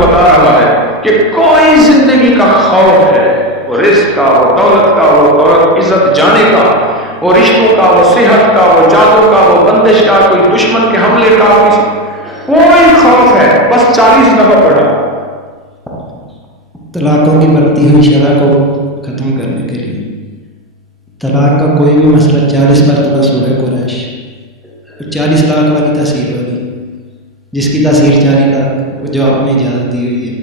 بتا رہا ہے کہ کوئی زندگی کا خوف ہے، وہ رزق کا، وہ دولت کا، وہ دولت عزت جانے کا، وہ رشتوں کا، وہ صحت کا، وہ جادو کا، وہ بندش کا، کوئی دشمن کے حملے کا، کوئی خوف ہے، بس 40 دفعہ پڑھا۔ طلاقوں کی بڑھتی ہوئی شرح کو ختم کرنے کے لیے طلاق کا کوئی بھی مسئلہ 40 مرتبہ سورہ قریش، 40 لاکھ والی تاثیر والی، جس کی تاثیر 40 لاکھ جو آپ نے اجازت دی ہوئی ہے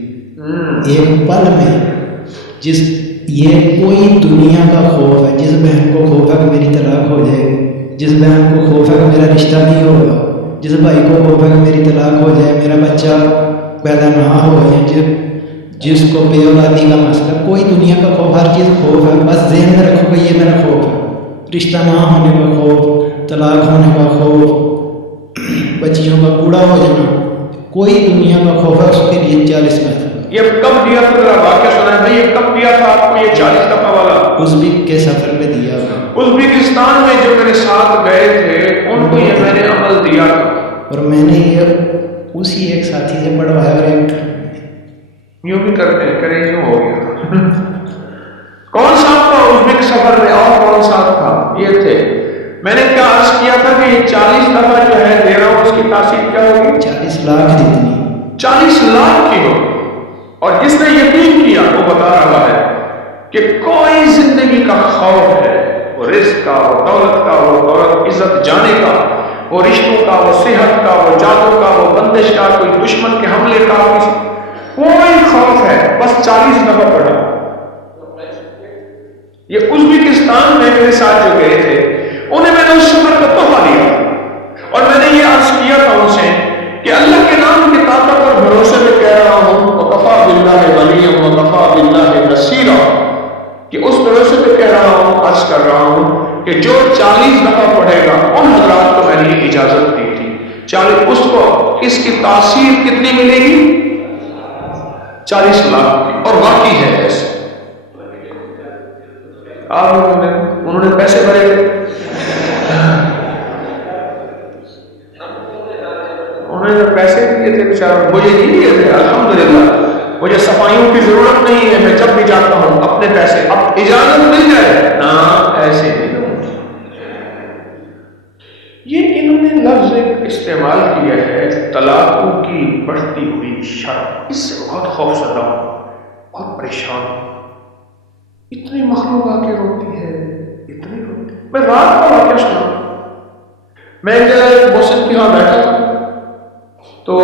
ایک پل میں، جس یہ کوئی دنیا کا خوف ہے، جس بہن کو خوف ہے کہ میری طلاق ہو جائے گی، جس بہن کو خوف ہے کہ میرا رشتہ نہیں ہوگا، جس بھائی کو خوف ہے کہ میری طلاق ہو جائے، میرا بچہ پیدا نہ ہو، یا جس کو بے اولادی کا مسئلہ، کوئی دنیا کا خوف، ہر چیز خوف ہے، بس ذہن میں رکھو کہ یہ میرا خوف ہے، رشتہ نہ ہونے کا خوف، طلاق ہونے کا خوف، بچیوں کا بوڑھا ہو جانا، کوئی دنیا کا خوف ہے، اس کے لیے 40 مرتبہ۔ یہ کب دیا تھا؟ ذرا واقعہ سنا ہے بھائی، یہ کب دیا تھا آپ کو یہ 40 دفعہ والا؟ ازبک کے سفر میں دیا ہوا، ازبکستان میں جو میرے ساتھ گئے تھے ان کو یہ میں نے عمل دیا تھا، اور میں نے یہ اسی ایک ساتھی سے پڑھوایا، اور ایک یوں بھی کرتے کریں کیوں ہو گیا کون ساتھ تھا ازبک سفر میں اور کون ساتھ تھا؟ یہ تھے۔ میں نے کیا عرض کیا تھا کہ یہ 40 دفعہ جو ہے دے رہا ہوں، اس کی تاثیر کیا ہوگی؟ 40 لاکھ جتنی، 40 لاکھ کی ہو۔ اور جس نے یقین کیا وہ بتا رہا ہے کہ کوئی زندگی کا خوف ہے، وہ رزق کا، وہ دولت کا، وہ دولت عزت جانے کا، وہ رشتوں کا، وہ صحت کا، وہ جادو کا، وہ بندش کا، کوئی دشمن کے حملے کا، کوئی خوف ہے، بس 40 دفعہ پڑھا۔ یہ ازبکستان میں میرے ساتھ جو گئے تھے انہیں میں نے اس سفر کا تحفہ دیا، اور میں نے یہ عرض کیا تھا ان سے کہ اللہ کے نام کی طاقت اور بھروسے میں کہہ رہا ہوں وَكَفَى بِاللَّهِ وَلِيًّا وَكَفَى بِاللَّهِ نَصِيرًا، کہ اس بھروسے پہ کہہ رہا ہوں، عرض کر رہا ہوں کہ جو 40 دفعہ پڑھے گا، ان حضرات کو میں نے یہ اجازت دی تھی 40، اس کو اس کی تاثیر کتنی ملے گی؟ 40 لاکھ کی، اور واقعی ہے ایسے۔ آپ انہوں نے پیسے بھرے تھے، انہوں نے پیسے دیے تھے بیچارہ، مجھے نہیں دیے تھے، الحمدللہ مجھے صفائیوں کی ضرورت نہیں ہے، میں جب بھی جاتا ہوں اپنے پیسے، اب اجازت مل جائے نا، ایسے نہیں۔ یہ انہوں نے لفظ استعمال کیا ہے طلاقوں کی بڑھتی ہوئی شرح، اس سے بہت خوف زدہ، بہت پریشان، اتنی مخلوق آ کے روتی ہے، اتنی روتی۔ میں رات کا واقعہ سنا، میں محسن کے یہاں بیٹھا تھا، تو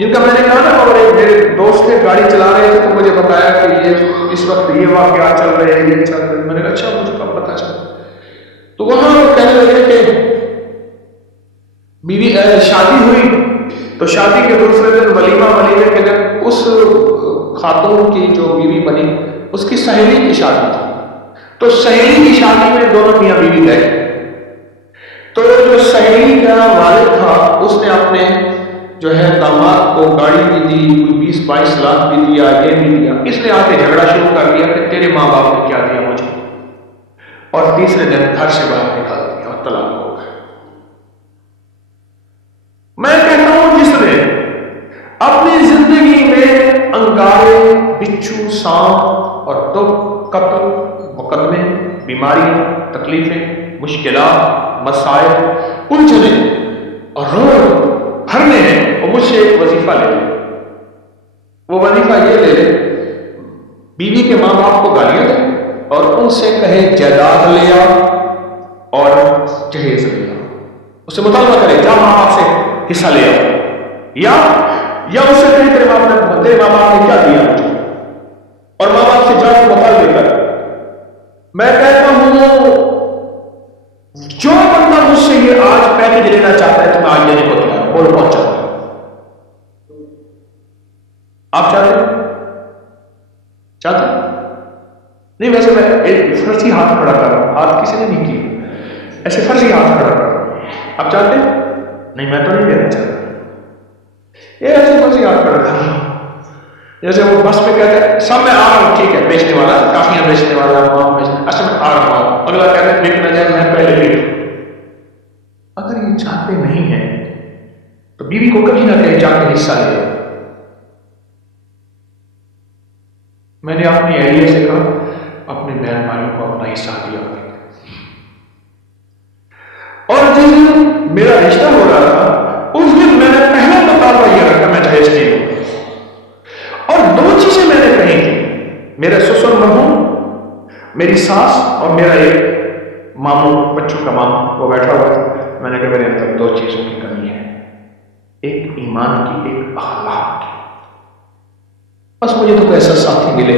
جن کا میں نے کہا نا، اور ایک میرے دوست تھے گاڑی چلا رہے تھے، تو مجھے بتایا کہ یہ اس وقت یہ واقعہ چل رہے ہیں، یہ چل رہے ہیں۔ میں نے کہا اچھا، مجھے کب پتا چلا؟ تو وہاں وہ کہنے لگے کہ بیوی شادی ہوئی، تو شادی کے دوسرے دن ولیمے کے دن اس خاتون کی جو بیوی بنی اس کی سہیلی کی شادی تھی، تو سہیلی کی شادی میں دونوں میاں بیوی گئے، تو جو سہیلی کا والد تھا اس نے اپنے جو ہے داماد کو گاڑی بھی دی، کوئی 20-22 لاکھ بھی دیا، یہ بھی دیا۔ اس نے آ کے جھگڑا شروع کر دیا کہ تیرے ماں باپ نے کیا دیا مجھے، اور تیسرے دن گھر سے باہر نکال دیا اور طلاق ہو گیا۔ میں کہتا ہوں جس نے اپنی زندگی میں انگارے، بچھو، سانپ اور دکھ، قتل، مقدمے، بیماریاں، تکلیفیں، مشکلات، مسائل، الجھنے اور روڈ بھرنے ہیں، اور مجھ سے ایک وظیفہ لے لے، وہ وظیفہ یہ لے لے بیوی کے ماں باپ کو گالیاں دے اور ان سے کہے جائیداد لے آ اور جہیز لے آ، اس سے مطالبہ کرے جا ماں باپ سے حصہ لے آ، یا اس سے کہیں تیرے ماں باپ نے کیا دیا مجھے، اور ماں باپ سے جا کے مطالبے کر۔ میں کہتا ہوں جو بندہ مجھ سے یہ آج پیکج لینا چاہتا ہے تو میں آج لینے کو تیار ہوں، بول پہنچ چاہتا ہوں۔ آپ چاہتے ہیں؟ چاہتے ہیں؟ نہیں، ویسے میں ایک فرضی ہاتھ کھڑا کر رہا ہوں، ہاتھ کسی نے نہیں کی، ایسے فرضی ہاتھ کھڑا کر رہا ہوں۔ آپ چاہتے ہیں؟ نہیں، میں تو نہیں دینا چاہتا، یہ ایسے فرضی ہاتھ کھڑا کر رہا ہوں، جیسے وہ بس میں کہتے ہیں سب میں آ رہا ہوں، ٹھیک ہے، بیچنے والا، کافیاں بیچنے والا، اچھا میں آ رہا ہوں، اگلا کہتے ہیں بیچ نہ جائے، میں پہلے بیچوں۔ اگر یہ چاہتے نہیں ہیں تو بیوی کو کبھی نہ کہے جا کے حصہ لے، میں نے اپنی اہلیہ سے کہا اپنے بہن بھائیوں کو اپنا حصہ دیا. اور جس دن میرا رشتہ ہو رہا تھا اس دن میں نے پہلا مطالبہ یہ رکھا میں جہیز نہیں ہوں. اور 2 چیزیں میں نے کہی تھی. میرے سسر مرحوم، میری ساس اور میرا ایک ماموں، بچوں کا ماموں وہ بیٹھا ہوا تھا. میں نے کہا میرے اندر 2 چیزوں کی کمی ہے، ایک ایمان کی، ایک اخلاق کی. بس مجھے تو ایسا ساتھی ملے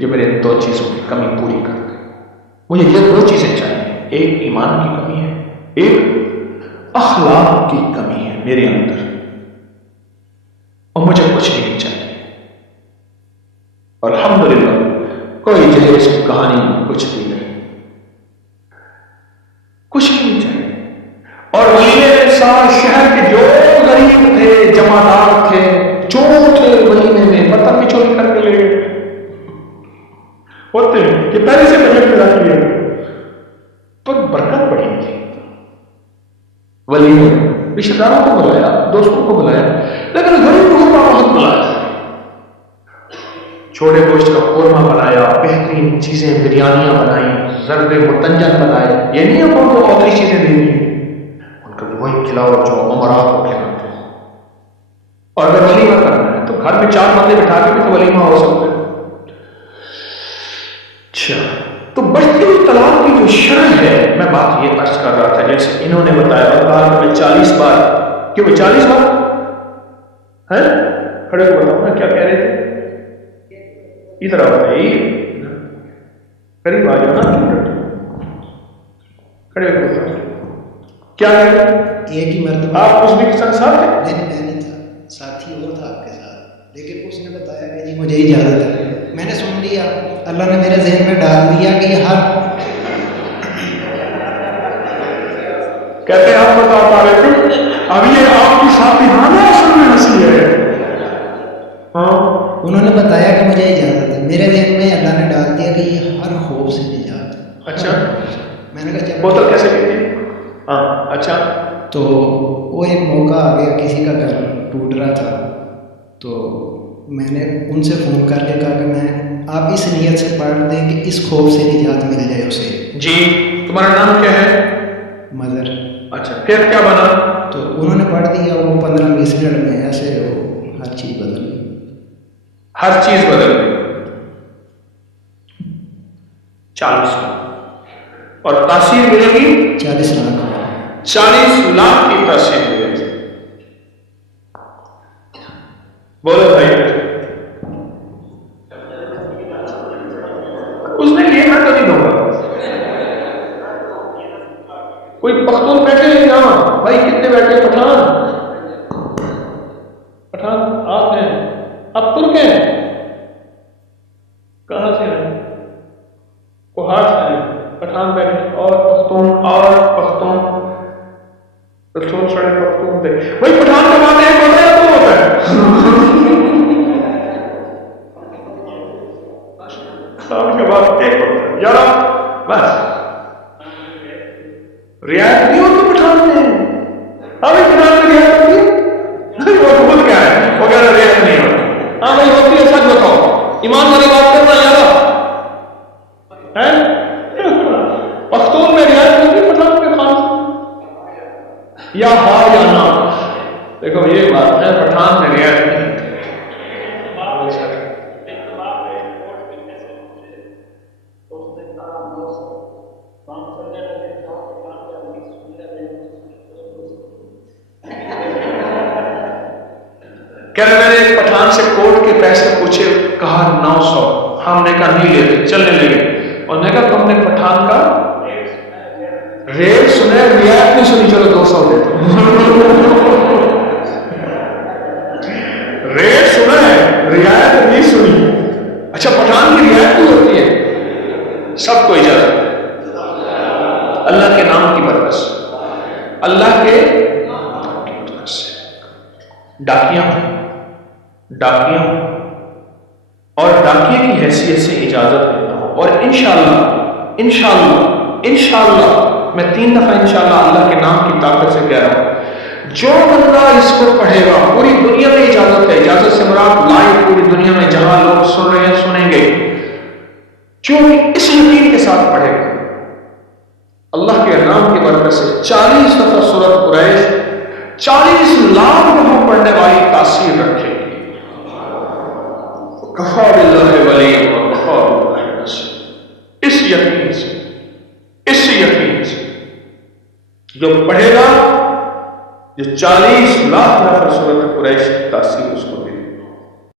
جو میرے 2 چیزوں کی کمی پوری کر دے. مجھے یہ 2 چیزیں چاہیے، ایک ایمان کی کمی ہے، ایک اخلاق کی کمی ہے میرے اندر، اور مجھے کچھ نہیں چاہیے. اور الحمدللہ کوئی جہیز کی کہانی کچھ بھی نہیں، کچھ نہیں چاہیے. اور ولیمے سارے شہر کے جو غریب تھے، جمعدار تھے، چور تھے، ولیمے میں برتن بھی چوری کر کے لے گئے ہوتے ہیں کہ پہلے سے بجٹ میں رکھ لیا. تو برکت بڑی تھی. ولیمے رشتہ داروں کو بلایا، دوستوں کو بلایا، لیکن غریب لوگوں کا بہت بلایا. چھوٹے گوشت کا قورمہ بنایا، بہترین چیزیں، بریانیاں بنائیں، ضرب متنجن بنائے. یہ نہیں اب ان کو اوتری چیزیں دینی ہیں، ان کو وہی کھلاؤ جو امراء کو کھلاتے ہیں. اور اگر ولیمہ کرنا ہے تو گھر میں 4 بندے بٹھا کے بھی تو ولیمہ ہو سکتا ہے. اچھا، تو بڑھتی ہوئی طلاق کی جو شرح ہے، میں بات یہ عرض کر رہا تھا جیسے انہوں نے بتایا اور میں 40 بار، کہ وہ 40 بار ہیں کھڑے ہو بتاؤں نا کیا کہہ رہے تھے. ادھر آ بتائیے، قریب آ جاؤ نا، کھڑے ہو بتاؤ کیا ہے. ایک ہی مرتبہ آپ اس کے ساتھ تھے؟ نہیں، میں نہیں تھا، ساتھی اور تھا آپ کے ساتھ، لیکن اس نے بتایا کہ جی مجھے اجازت ہے. میں نے سن لیا، اللہ نے میرے ذہن میں ڈال دیا کہ یہ ہر کہتے ہیں آپ بتا پا رہے تھے اب یہ آپ کی ساتھیانہ اصل میں ہنسی ہے. ہاں، انہوں نے بتایا کہ مجھے اجازت ہے. میرے ذہن میں اللہ نے ڈال دیا کہ یہ ہر خوف سے نجات ہے. اچھا، میں نے کہا بوتل کیسے پیتی؟ ہاں اچھا. تو وہ ایک موقع آ گیا، کسی کا گھر ٹوٹ رہا تھا، تو میں نے ان سے فون کر کے کہا کہ میں آپ اس نیت سے پڑھ دیں کہ اس خوف سے نجات مل جائے اسے. جی، تمہارا نام کیا ہے؟ مظہر. اچھا، پھر کیا بنا؟ تو انہوں نے پڑھ دیا، وہ 15-20 منٹ میں ایسے وہ ہر چیز بدل گئی. ہر چیز بدل گئی. 40 اور تاثیر ملے گی 40 لاکھ. 40 لاکھ کی تاثیر ملے گی. بولو بھائی. اس نے یہ میں تو نہیں دوں گا. کوئی پختون بیٹھے ہیں یہاں بھائی؟ کتنے بیٹھے؟ پٹھان آپ ہیں، آپ ترک ہیں؟ کہاں سے ہیں؟ کوہاٹ سے ہیں. پٹھان بیٹھے اور پختون پٹھان سڑے پختون تھے بھائی. پٹھان کا بات ایک ہوتا ہے تو ہوتا ہے. پٹھان کا بات ایک ہوتا ہے یار، بس رعایت نہیں ہوتی پٹھان میں. ابھی پٹھان میں رعایت ہوتی ہے؟ وہ خود کیا ہے، وہ کہہ رہا رعایت نہیں ہوتی. ہاں بھائی ہوتی ہے، سچ بتاؤ، ایمان والی بات کرنا یار. پختون میں رعایت ہوتی ہے پٹھان کے خان یا ہاں یا نہ؟ دیکھو یہ بات ہے، پٹھان میں رعایت نہیں. کہہ رہے میں نے ایک پٹھان سے کوٹ کے پیسے پوچھے، کہا 900. ہم نے کہا نہیں لیتے، چلنے لگے. اور نے کہا تم نے پٹھان کا ریٹ سنا، رعایت نہیں سنی، چلو 200 دیتے. ریٹ سنا ہے، رعایت نہیں سنی. اچھا، پٹھان کی رعایت بھی ہوتی ہے؟ سب کو اجازت ہے اللہ کے نام کی برکت سے، اللہ کے نام کی برکت سے. ڈاکیاں اور ڈاکیے کی حیثیت سے اجازت دیتا ہوں. اور انشاءاللہ میں 3 دفعہ انشاءاللہ اللہ کے نام کی طاقت سے کہہ رہا ہوں، جو بندہ اس کو پڑھے گا، پوری دنیا میں اجازت ہے، اجازت سے مراد لائیو پوری دنیا میں جہاں لوگ سن رہے ہیں سنیں گے، اللہ کے نام کی برکت سے 40 دفعہ سورۃ قریش 40 لاکھ دفعہ پڑھنے والی تاثیر رکھے گی. کفا باللہ ولی و کفا باللہ نصیر. اس یقین سے جو پڑھے گا، جو 40 لاکھ دفعہ سورۃ قریش کی تاثیر اس کو